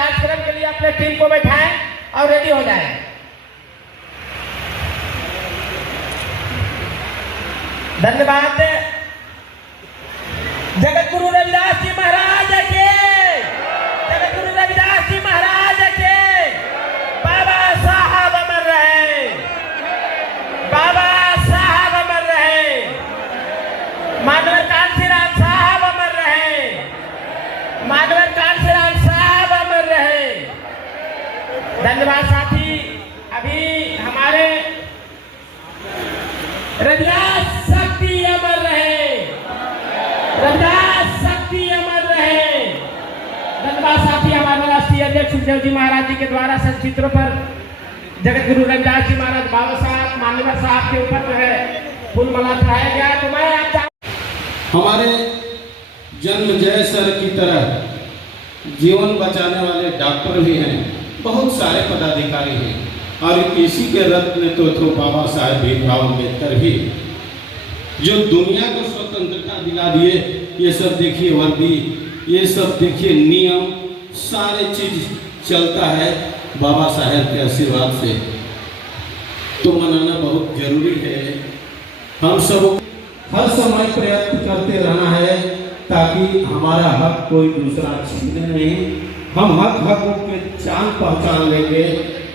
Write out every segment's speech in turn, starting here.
कार्यक्रम के लिए अपने टीम को बैठाएं और रेडी हो जाएं। धन्यवाद। जगत गुरु रविदास जी महाराज के, जगत गुरु रविदास जी महाराज के। बाबा साहब अमर रहे, बाबा साहब अमर रहे, मानवर कांशीराम साहब अमर रहे, मानवर कांशीराम साहब अमर रहे। धन्यवाद साथी। अभी हमारे रविदास शक्ति अमर रहे, रविदास शक्ति अमर रहे। धन्यवाद साथी। हमारे राष्ट्रीय अध्यक्ष सुखदेव जी महाराज जी के द्वारा संचित्रों पर जगत गुरु रविदास जी महाराज, बाबा साहब, मान्यवर साहब के ऊपर जो है फूल माला चढ़ाया गया। तो मैं आप हमारे जन्म जय सर की तरह जीवन बचाने वाले डॉक्टर भी हैं, बहुत सारे पदाधिकारी हैं, और इसी के रत्न तो बाबा साहेब भीमराव अम्बेडकर भी, जो दुनिया को स्वतंत्रता दिला दिए। ये सब देखिए वर्दी, ये सब देखिए नियम, सारे चीज चलता है बाबा साहेब के आशीर्वाद से। तो मनाना बहुत जरूरी है। हम सब हर समय प्रयत्न करते रहना है ताकि हमारा हक कोई दूसरा छीने नहीं। हम हक के जान पहचान लेंगे,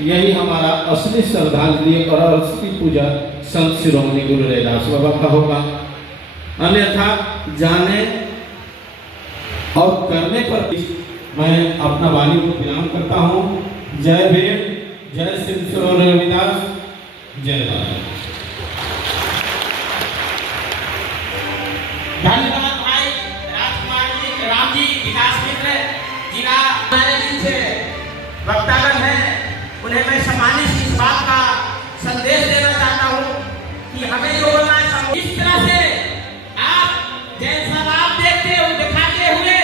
यही हमारा असली श्रद्धांजलि और असली पूजा संत शिरोमणि गुरु रविदास बाबा का होगा। अन्यथा जाने और करने पर मैं अपना वाणी को विराम करता हूँ। जय भीम, जय श्री शिरोमणि रविदास, जय बाबा। धन्यवाद भाई राजकुमार जी, राम जी, विकास मित्र, जिला हमारे दिन से वक्तागण है, उन्हें मैं सम्मानित इस बात का संदेश देना चाहता हूँ कि हमें जो बोलना है इस तरह से आप जैसा आप देखते हुए दिखाते हुए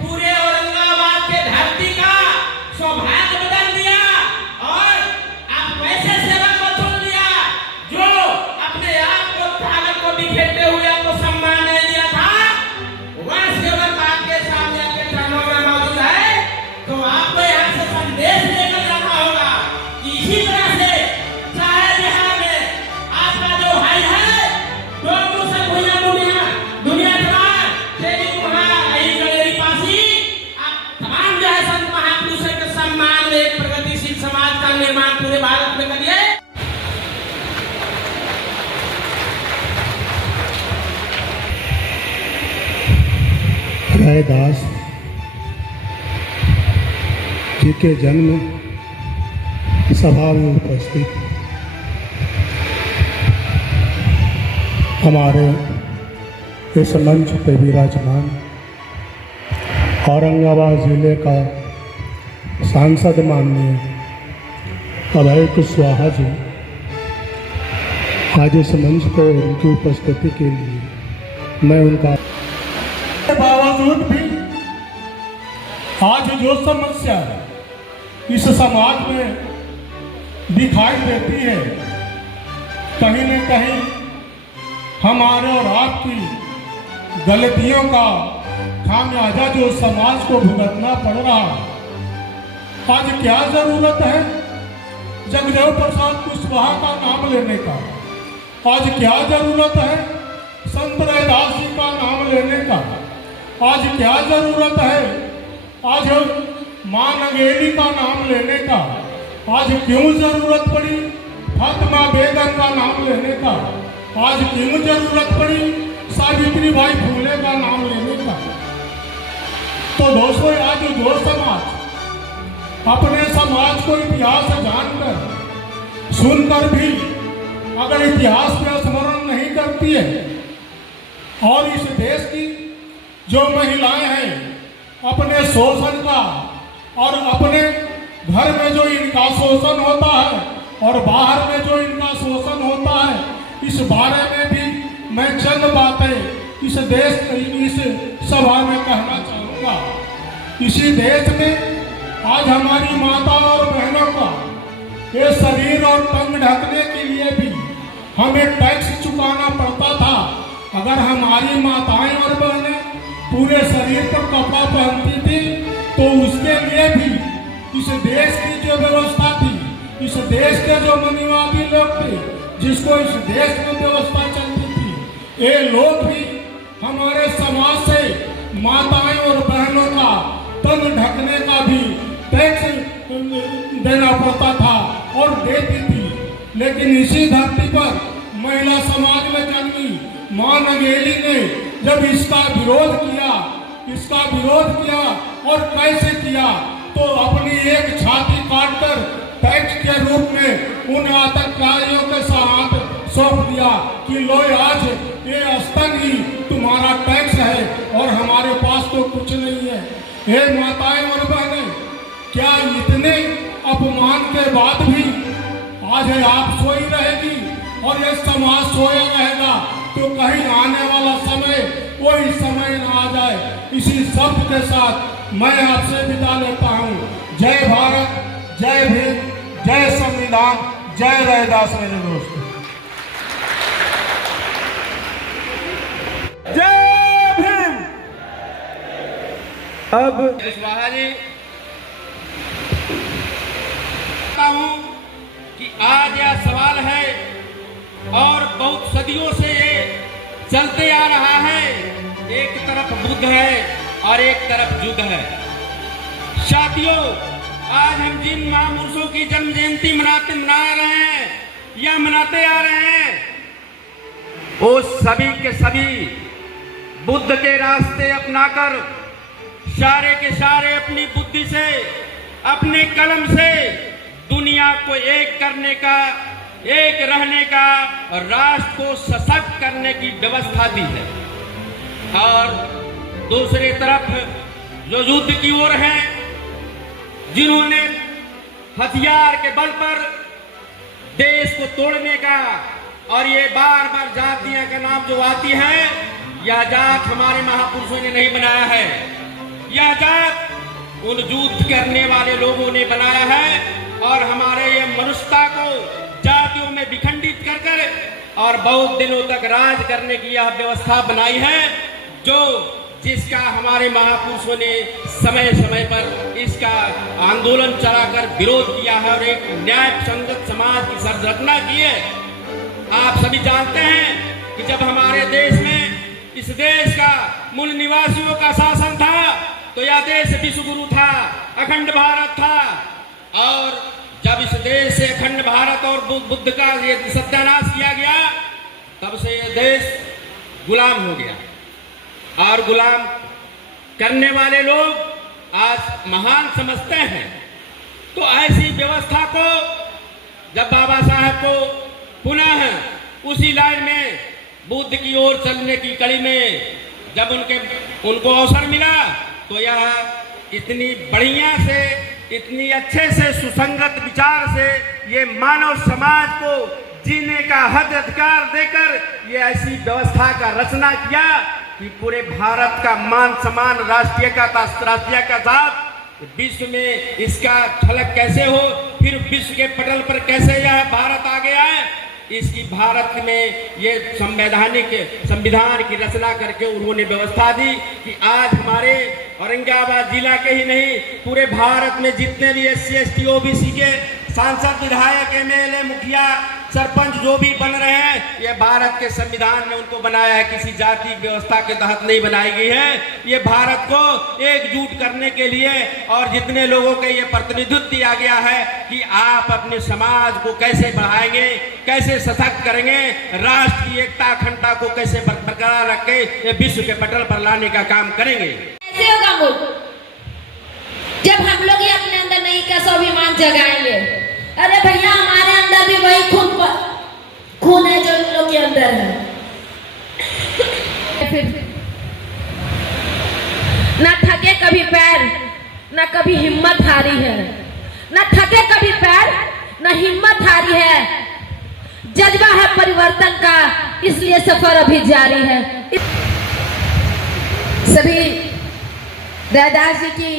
पूरे औरंगाबाद के धरती का सौभाग्य बदल दिया, और आप वैसे सेवक को चुन लिया जो अपने आप को ताकत को बिखेरते हुए आपको सम्मान नहीं दिया था। वह सेवक आपके सामने आपके चरणों में मौजूद है। तो आपको यहाँ से संदेश लेकर जाना होगा कि इसी तरह से चाहे बिहार में आपका जो भाई है दो मुसल भुइया दुनिया जवान तेरी कुम्हार आई गलेरी पासी, आप तमाम जो है संत महापुरुषों के सम्मान में एक प्रगतिशील समाज का निर्माण पूरे भारत में करिए। रविदास जी के जन्म सभा में उपस्थित हमारे इस मंच पे विराजमान औरंगाबाद जिले का सांसद माननीय अभय कुशवाहा जी, आज इस मंच पर उनकी उपस्थिति के लिए मैं उनका बावजूद भी आज जो समस्या इस समाज में दिखाई देती है, कहीं न कहीं हमारे और आपकी गलतियों का खामियाजा जो समाज को भुगतना पड़ रहा है। आज क्या जरूरत है जगदेव प्रसाद कुशवाहा का नाम लेने का? आज क्या जरूरत है संत रविदास जी का नाम लेने का? आज क्या जरूरत है आज मां नंगेली का नाम लेने का? आज क्यों जरूरत पड़ी फातिमा बेगम का नाम लेने का? आज क्यों जरूरत पड़ी सावित्री बाई फुले का नाम लेने का? तो दोस्तों, आज जो समाज अपने समाज को इतिहास जानकर सुनकर भी अगर इतिहास का स्मरण नहीं करती है, और इस देश की जो महिलाएं हैं अपने शोषण का और अपने घर में जो इनका शोषण होता है और बाहर में जो इनका शोषण होता है, इस बारे में भी मैं चंद बातें इस सभा में कहना चाहूँगा। इसी देश में आज हमारी माता और बहनों का ये शरीर और टंग ढकने के लिए भी हमें टैक्स चुकाना पड़ता था। अगर हमारी माताएं और बहनें पूरे शरीर पर कपड़ा पहनती थी तो उसके लिए भी इस देश की जो व्यवस्था थी, इस देश के जो मनीवादी लोग थे, जिसको इस देश में व्यवस्था चलती थी, ये लोग भी हमारे समाज से माताएं और बहनों का तन ढकने का भी टैक्स देना पड़ता था और देती थी। लेकिन इसी धरती पर महिला समाज में जन्मी मां नगेली ने जब इसका विरोध किया और कैसे किया, तो अपनी एक छाती काटकर टैक्स के रूप में उन आतंकवादियों के हाथ सौंप दिया कि लो आज ये स्तन ही तुम्हारा टैक्स है और हमारे पास तो कुछ नहीं है। हे माताएं और बहनें, क्या इतने अपमान के बाद भी आज आप सोई रहेगी और ये समाज सोया रहेगा, तो कहीं आने वाला समय कोई समय न आ जाए। इसी शब्द के साथ मैं आपसे विदा लेता हूँ। जय भारत, जय भीम, जय संविधान, जय रैदास मेरे दोस्त। जय भीम। अब कुशवाहा जी हूँ कि आज यह सवाल है और बहुत सदियों से ये चलते आ रहा है। एक तरफ बुद्ध है और एक तरफ युद्ध है। साथियों, आज हम जिन महापुरुषों की जन्म जयंती मना रहे हैं या मनाते आ रहे हैं, वो सभी के सभी बुद्ध के रास्ते अपनाकर सारे के सारे अपनी बुद्धि से, अपने कलम से दुनिया को एक करने का, एक रहने का और राष्ट्र को सशक्त करने की व्यवस्था दी है। और दूसरी तरफ जो युद्ध की ओर है, जिन्होंने हथियार के बल पर देश को तोड़ने का, और ये बार बार जातियां का नाम जो आती है, यह जात हमारे महापुरुषों ने नहीं बनाया है। यह जात उन युद्ध करने वाले लोगों ने बनाया है और हमारे ये मनुष्यता को जातियों में विखंडित कर कर और बहुत दिनों तक राज करने की यह व्यवस्था बनाई है, जिसका हमारे महापुरुषों ने समय समय पर इसका आंदोलन चलाकर विरोध किया है और एक न्याय संगत समाज की संरचना की है। आप सभी जानते हैं कि जब हमारे देश में, इस देश का मूल निवासियों का शासन था, तो यह देश विश्व गुरु था, अखंड भारत था। और जब इस देश से अखंड भारत और बुद्ध का ये सत्यानाश किया गया, तब से यह देश गुलाम हो गया। और गुलाम करने वाले लोग आज महान समझते हैं। तो ऐसी व्यवस्था को जब बाबा साहब को पुनः उसी लाइन में बुद्ध की ओर चलने की कड़ी में जब उनको अवसर मिला, तो यह इतनी बढ़िया से, इतनी अच्छे से, सुसंगत विचार से ये मानव समाज को जीने का हक अधिकार देकर ये ऐसी व्यवस्था का रचना किया कि पूरे भारत का मान सम्मान, राष्ट्रीय का साथ विश्व में इसका झलक कैसे हो, फिर विश्व के पटल पर कैसे यह भारत आ गया है, इसकी भारत में ये संविधान की रचना करके उन्होंने व्यवस्था दी कि आज हमारे औरंगाबाद जिला के ही नहीं, पूरे भारत में जितने भी SC ST OBC के सांसद, विधायक, MLA, मुखिया, सरपंच जो भी बन रहे हैं, ये भारत के संविधान ने उनको बनाया है, किसी जाति व्यवस्था के तहत नहीं बनाई गई है। ये भारत को एकजुट करने के लिए और जितने लोगों के ये प्रतिनिधित्व दिया गया है कि आप अपने समाज को कैसे बढ़ाएंगे, कैसे सशक्त करेंगे, राष्ट्र की एकता अखंडता को कैसे बरकरार रख के ये विश्व के पटल पर लाने का काम करेंगे। कैसे होगा मुल्क जब हम लोग ये अपने अंदर नहीं का स्वाभिमान जगाएंगे? अरे भैया, हमारे अंदर भी वही खून है जो इन लोग के अंदर है। ना थके कभी पैर, ना कभी हिम्मत हारी है। ना थके कभी पैर, ना हिम्मत हारी है। जज्बा है परिवर्तन का, इसलिए सफर अभी जारी है। सभी रैदास जी की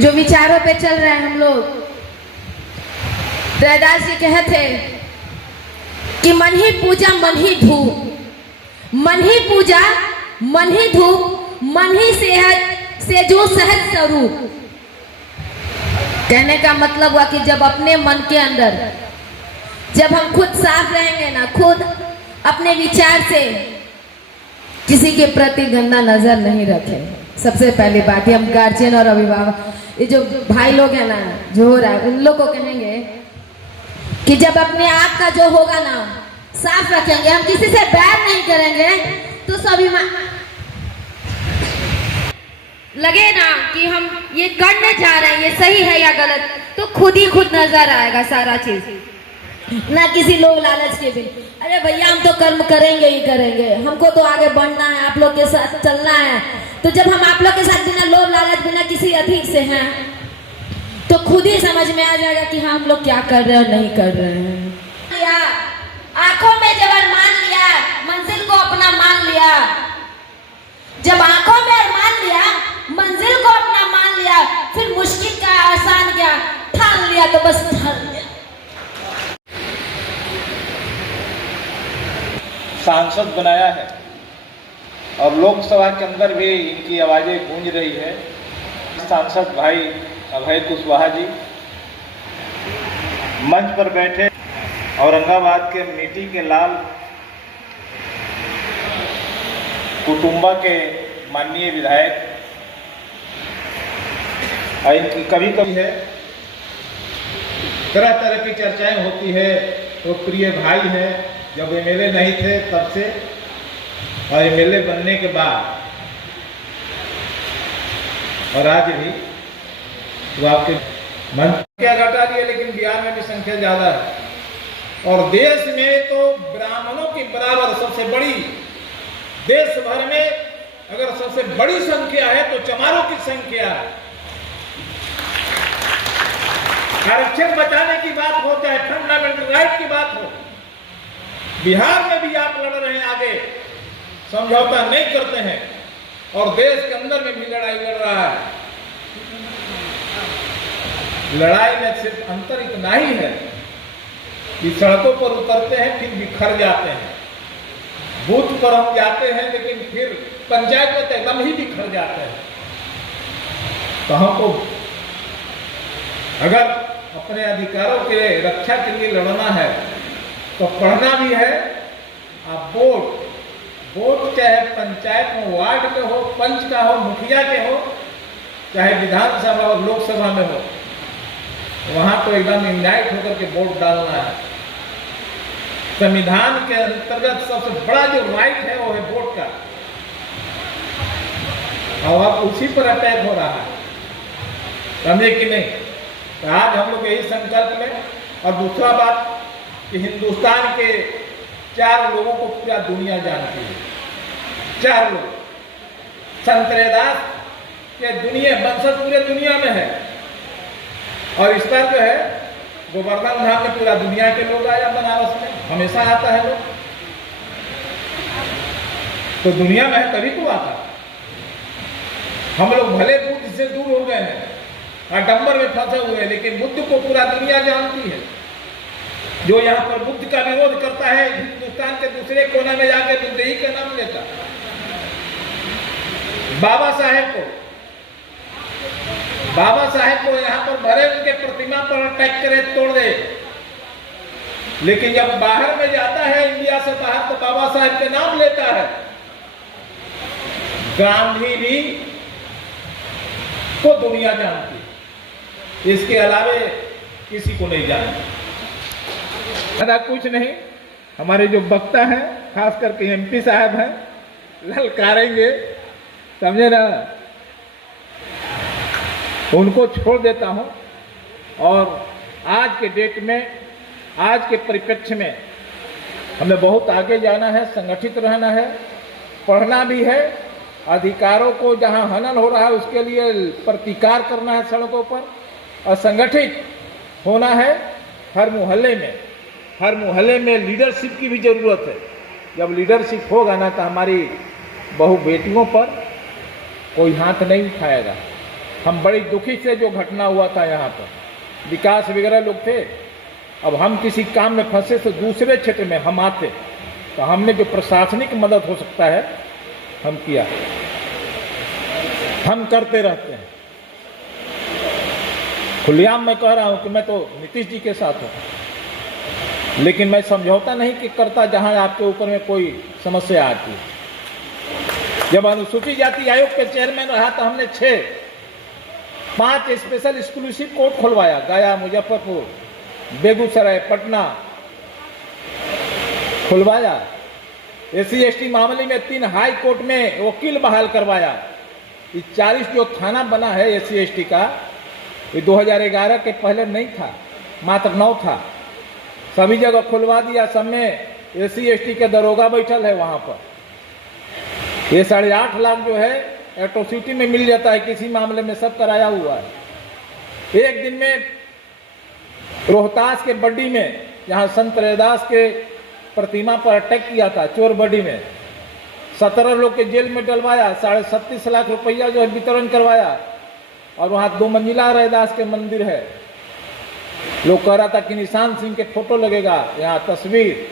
जो विचारों पे चल रहे हैं हम लोग, रैदास जी कहते कि मन ही पूजा मन ही धूप, मन ही पूजा मन ही धूप, मन ही सेहत से जो सहज स्वरूप। कहने का मतलब हुआ कि जब अपने मन के अंदर जब हम खुद साफ रहेंगे ना, खुद अपने विचार से किसी के प्रति गंदा नजर नहीं रखेंगे। सबसे पहली बात है, हम गार्जियन और अभिभावक, ये जो भाई लोग हैं ना, जो हो रहा है, उन लोग को कहेंगे कि जब अपने आप का जो होगा ना साफ रखेंगे, हम किसी से बैर नहीं करेंगे, तो सभी लगे ना कि हम ये करने जा रहे हैं, ये सही है या गलत, तो खुद ही खुद नजर आएगा सारा चीज, ना किसी लोग लालच के भी। अरे भैया हम तो कर्म करेंगे ही करेंगे, हमको तो आगे बढ़ना है, आप लोग के साथ चलना है। तो जब हम आप लोग के साथ बिना लोभ लालच, बिना किसी अधिक से हैं, तो खुद ही समझ में आ जाएगा कि हाँ हम लोग क्या कर रहे हैं और नहीं कर रहे हैं। आंखों में जब अरमान लिया, मंजिल को अपना मान लिया, जब आंखों में अरमान लिया, मंजिल को अपना मान लिया, फिर मुश्किल क्या आसान क्या ठान लिया, तो बस ठान लिया। सांसद बनाया है और लोकसभा के अंदर भी इनकी आवाजें गूंज रही है। सांसद भाई अभय कुशवाहा जी मंच पर बैठे, औरंगाबाद के मिट्टी के लाल कुटुंबा के माननीय विधायक, और इनकी कभी कभी है तरह तरह की चर्चाएं होती है। वो प्रिय भाई है, जब एमएलए नहीं थे तब से, और एमएलए बनने के बाद, और आज भी वो आपके मन क्या घटा दिया, लेकिन बिहार में भी संख्या ज्यादा है। और देश में तो ब्राह्मणों की बराबर सबसे बड़ी, देश भर में अगर सबसे बड़ी संख्या है तो चमारों की संख्या है। आरक्षण बचाने की बात हो, चाहे फंडामेंटल राइट की बात हो, बिहार में भी आप लड़ रहे हैं, आगे समझौता नहीं करते हैं, और देश के अंदर में भी लड़ाई लड़ रहा है। लड़ाई में सिर्फ अंतर इतना ही है कि सड़कों पर उतरते हैं फिर बिखर जाते हैं, बूथ पर हम जाते हैं लेकिन फिर पंचायत में तो एकदम ही बिखर जाते हैं। तो हमको अगर अपने अधिकारों के रक्षा के लिए लड़ना है तो पढ़ना भी है। आप वोट चाहे पंचायत में, वार्ड के हो, पंच का हो, मुखिया के हो, चाहे विधानसभा और लोकसभा में हो, वहां तो एकदम यूनाइट होकर के वोट डालना है। संविधान के अंतर्गत सबसे बड़ा जो राइट है वो है वोट का, और अब उसी पर अटैक हो रहा है, समझे कि नहीं। तो आज हम लोग यही संकल्प में, और दूसरा बात कि हिंदुस्तान के 4 लोगों को पूरा दुनिया जानती है, 4 लोग। संत रैदास के दुनिया वंशज पूरे दुनिया में है, और इस बार जो है गोवर्धन धाम में पूरा दुनिया के लोग आया, बनारस में हमेशा आता है लोग, तो दुनिया में है तभी तो आता। हम लोग भले बुद्ध से दूर हो गए हैं, आडंबर में फंसे हुए हैं, लेकिन बुद्ध को पूरा दुनिया जानती है। जो यहाँ पर बुद्ध का विरोध करता है, हिंदुस्तान के दूसरे कोने में जाकर बुद्ध ही का नाम लेता। बाबा साहेब को यहाँ पर भरे उनके प्रतिमा पर अटैक करे, तोड़ दे, लेकिन जब बाहर में जाता है, इंडिया से बाहर, तो बाबा साहेब के नाम लेता है। गांधी भी को दुनिया जानती है, इसके अलावे किसी को नहीं जानती। कुछ नहीं, हमारे जो वक्ता हैं, खास करके एमपी साहब हैं, ललकारेंगे, समझे ना, उनको छोड़ देता हूं। और आज के डेट में, आज के परिप्रेक्ष्य में हमें बहुत आगे जाना है, संगठित रहना है, पढ़ना भी है, अधिकारों को जहां हनन हो रहा है उसके लिए प्रतिकार करना है सड़कों पर, और संगठित होना है। हर मोहल्ले में लीडरशिप की भी जरूरत है। जब लीडरशिप होगा ना, तो हमारी बहु बेटियों पर कोई हाथ नहीं उठाएगा। हम बड़ी दुखी से जो घटना हुआ था यहाँ पर, विकास वगैरह लोग थे, अब हम किसी काम में फंसे तो दूसरे क्षेत्र में हम आते, तो हमने जो प्रशासनिक मदद हो सकता है हम किया, हम करते रहते हैं। खुलेआम मैं कह रहा हूं कि मैं तो नीतीश जी के साथ हूं, लेकिन मैं समझौता नहीं कि करता जहां आपके ऊपर में कोई समस्या आती है। जब अनुसूचित जाति आयोग के चेयरमैन रहा तो हमने 5 स्पेशल एक्सक्लूसिव कोर्ट खुलवाया, गया, मुजफ्फरपुर, बेगूसराय, पटना खुलवाया। SC/ST मामले में 3 हाई कोर्ट में वकील बहाल करवाया। ये 40 जो थाना बना है SC/ST का, ये 2011 के पहले नहीं था, मात्र 9 था। सभी जगह खुलवा दिया, सब में SC/ST के दरोगा बैठल है वहां पर। ये 8.5 लाख जो है एट्रोसिटी में मिल जाता है, किसी मामले में सब कराया हुआ है। एक दिन में रोहतास के बड्डी में, जहां संत रैदास के प्रतिमा पर अटैक किया था, चोर बड्डी में 17 लोग के जेल में डलवाया, 37.5 लाख रुपया जो है वितरण करवाया। और वहां 2 मंजिला रैदास के मंदिर है। लोग कह रहा था कि निशान सिंह के फोटो लगेगा, यहाँ तस्वीर,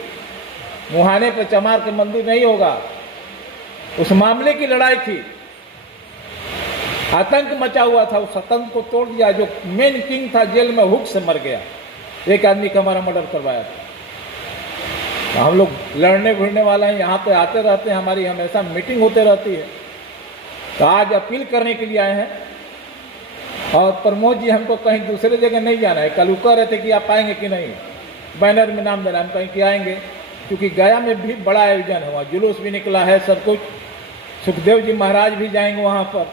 मुहाने पे चमार के मंदिर नहीं होगा। उस मामले की लड़ाई थी, आतंक मचा हुआ था, उस आतंक को तोड़ दिया। जो मेन किंग था जेल में हुक से मर गया, एक आदमी का हमारा मर्डर करवाया था। तो हम लोग लड़ने भिड़ने वाले हैं, यहाँ पे आते रहते हैं, हमारी हमेशा मीटिंग होते रहती है। तो आज अपील करने के लिए आए हैं। और प्रमोद जी हमको कहीं दूसरे जगह नहीं जाना है, कल कह रहे थे कि आप आएंगे कि नहीं, बैनर में नाम देना, हम कहीं कि आएंगे, क्योंकि गया में भी बड़ा आयोजन हुआ, जुलूस भी निकला है, सब कुछ। सुखदेव जी महाराज भी जाएंगे वहाँ पर,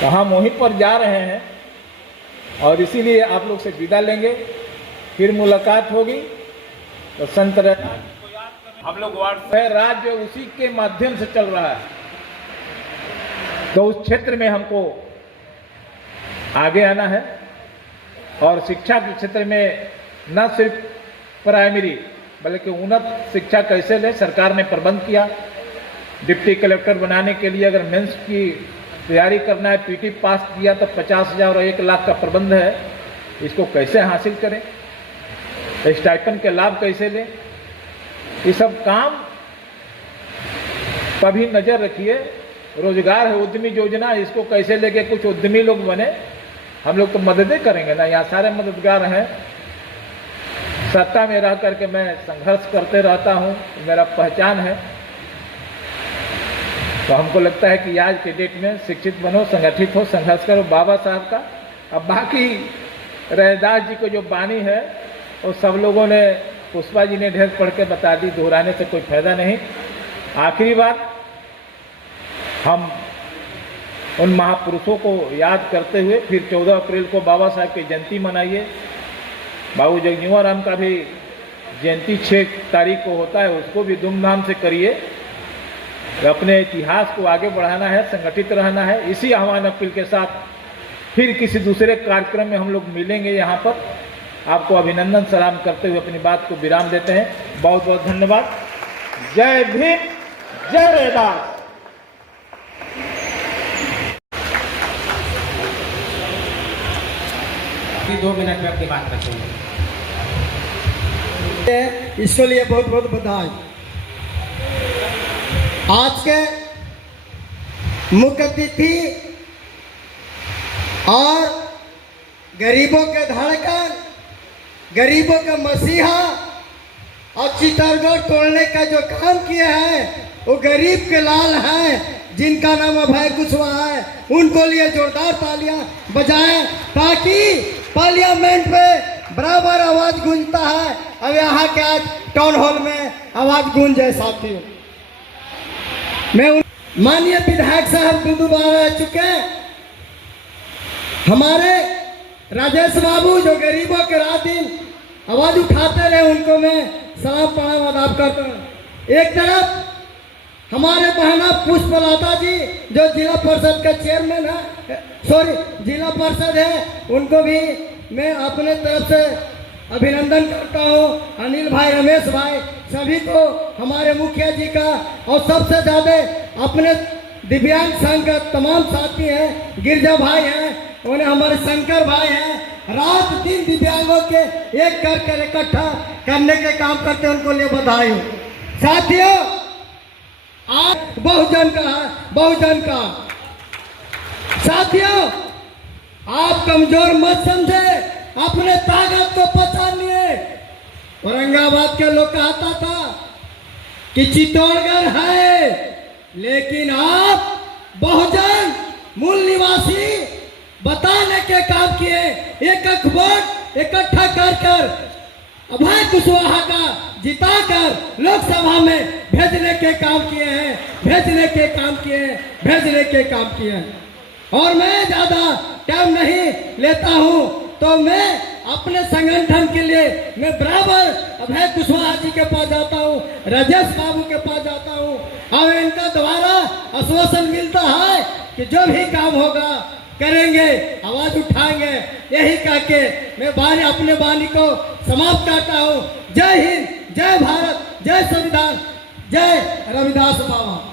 तो हम वहीं पर जा रहे हैं। और इसीलिए आप लोग से विदा लेंगे, फिर मुलाकात होगी। तो संत रैदास को याद करने हम लोग वार्ड है, राज्य उसी के माध्यम से चल रहा है। तो उस क्षेत्र में हमको आगे आना है। और शिक्षा के क्षेत्र में न सिर्फ प्राइमरी बल्कि उन्नत शिक्षा कैसे ले, सरकार ने प्रबंध किया। डिप्टी कलेक्टर बनाने के लिए अगर मेंस की तैयारी करना है, PT पास किया तो 50,000 और 1 लाख का प्रबंध है। इसको कैसे हासिल करें, स्टाइपेंड के लाभ कैसे लें, ये सब काम पर भी नजर रखिए। रोजगार है, उद्यमी योजना, इसको कैसे लेके कुछ उद्यमी लोग बने। हम लोग तो मददें करेंगे ना, यहाँ सारे मददगार हैं। सत्ता में रह करके मैं संघर्ष करते रहता हूँ, मेरा पहचान है। तो हमको लगता है कि आज के डेट में शिक्षित बनो, संगठित हो, संघर्ष करो बाबा साहब का। अब बाकी रैदास जी को जो बानी है वो सब लोगों ने, पुष्पा जी ने ढेर पढ़ के बता दी, दोहराने से कोई फायदा नहीं। आखिरी बात, हम उन महापुरुषों को याद करते हुए फिर 14 अप्रैल को बाबा साहब की जयंती मनाइए। बाबू जगजीवन राम का भी जयंती 6 तारीख को होता है, उसको भी धूमधाम से करिए। अपने इतिहास को आगे बढ़ाना है, संगठित रहना है। इसी आह्वान अपील के साथ फिर किसी दूसरे कार्यक्रम में हम लोग मिलेंगे। यहाँ पर आपको अभिनंदन सलाम करते हुए अपनी बात को विराम देते हैं। बहुत बहुत धन्यवाद। जय भीम, जय रैदास। 2 मिनट में अपनी बात रखेंगे। इसके लिए बहुत बहुत बधाई। आज के मुख्य अतिथि और गरीबों के धड़कन, गरीबों का मसीहा और चित्तौड़गढ़ तोड़ने का जो काम किए हैं वो गरीब के लाल हैं, जिनका नाम अभय कुशवाहा है। उनको लिए जोरदार तालियां बजाएं ताकि पार्लियामेंट में बराबर आवाज गूंजता है। अब यहाँ के आज टाउन हॉल में आवाज गूंजे। साथियों, मैं माननीय विधायक साहब 2 बार आ चुके हैं। हमारे राजेश बाबू जो गरीबों के रात दिन आवाज उठाते रहे, उनको मैं सलाम प्रणाम आदाब करता हूँ। एक तरफ हमारे बहना पुष्पलता जी जो जिला परिषद के चेयरमैन है, जिला परिषद है, उनको भी मैं अपने तरफ से अभिनंदन करता हूँ। अनिल भाई, रमेश भाई, सभी को, हमारे मुखिया जी का, और सबसे ज़्यादा अपने दिव्यांग संघ का तमाम साथी हैं, गिरजा भाई हैं, उन्हें हमारे शंकर भाई हैं, रात दिन दिव्यांगों के एक करके इकट्ठा करने के काम करते हैं, उनको लिए बधाई हो। साथियों, आज बहुजन का साथियों, आप कमजोर मत समझे, अपने ताकत को पहचानिए। औरंगाबाद के लोग कहता था कि चित्तौड़गढ़ है, लेकिन आप बहुजन मूल निवासी बताने के काम किए। एक वोट इकट्ठा कर अभय कुशवाहा का जिताकर लोकसभा में भेजने के काम किए हैं, भेजने के काम किए हैं। और मैं ज्यादा टाइम नहीं लेता हूं, तो मैं अपने संगठन के लिए मैं बराबर अभय कुशवाहा जी के पास जाता हूं, राजेश बाबू के पास जाता हूं और इनका द्वारा आश्वासन मिलता है कि जो भी काम होगा करेंगे, आवाज उठाएंगे। यही कह के मैं अपने वाणी को समाप्त करता हूं। जय हिंद, जय भारत, जय संविधान, जय रविदास बाबा।